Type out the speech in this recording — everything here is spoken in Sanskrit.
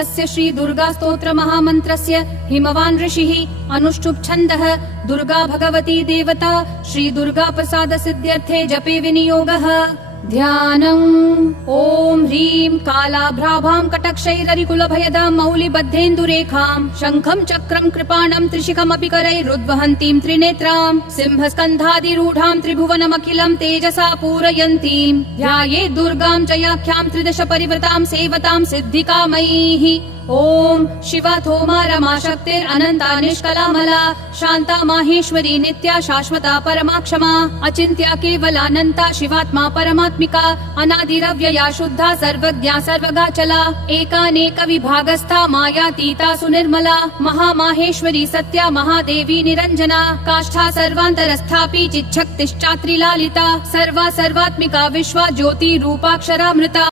अस्य श्री दुर्गा स्तोत्र महामन्त्रस्य हिमवान् ऋषिः अनुष्टुप् छन्दः दुर्गा भगवती देवता श्री दुर्गा प्रसाद सिद्ध्यर्थे जपे विनियोगः। ध्यानम् ॐ ह्रीं कालाभ्राभां कटक्षैररिकुलभयदां मौलिबद्धेन्दुरेखां शङ्खं चक्रं कृपाणं त्रिशिखमपि करैरुद्वहन्तीं त्रिनेत्रां सिंहस्कन्धादिरूढां त्रिभुवनमखिलं तेजसा पूरयन्तीं ध्यायेत् दुर्गां जयाख्यां त्रिदश परिवृतां सेवतां सिद्धिकामयीः। ॐ शिवा थोमा रमा शक्तिरनन्ता निष्कलामला शान्ता माहेश्वरी नित्या शाश्वता परमा क्षमा अचिन्त्या केवलानन्ता शिवात्मा परमात्मिका अनादिरव्यया शुद्धा सर्वज्ञा सर्वगाचला एकानेक विभागस्था मायातीता सुनिर्मला महामाहेश्वरी सत्या महादेवी निरञ्जना काष्ठा सर्वान्तरस्थापि चिच्छक्तिश्चात्रिलालिता सर्वा सर्वात्मिका विश्वा ज्योति रूपाक्षरामृता।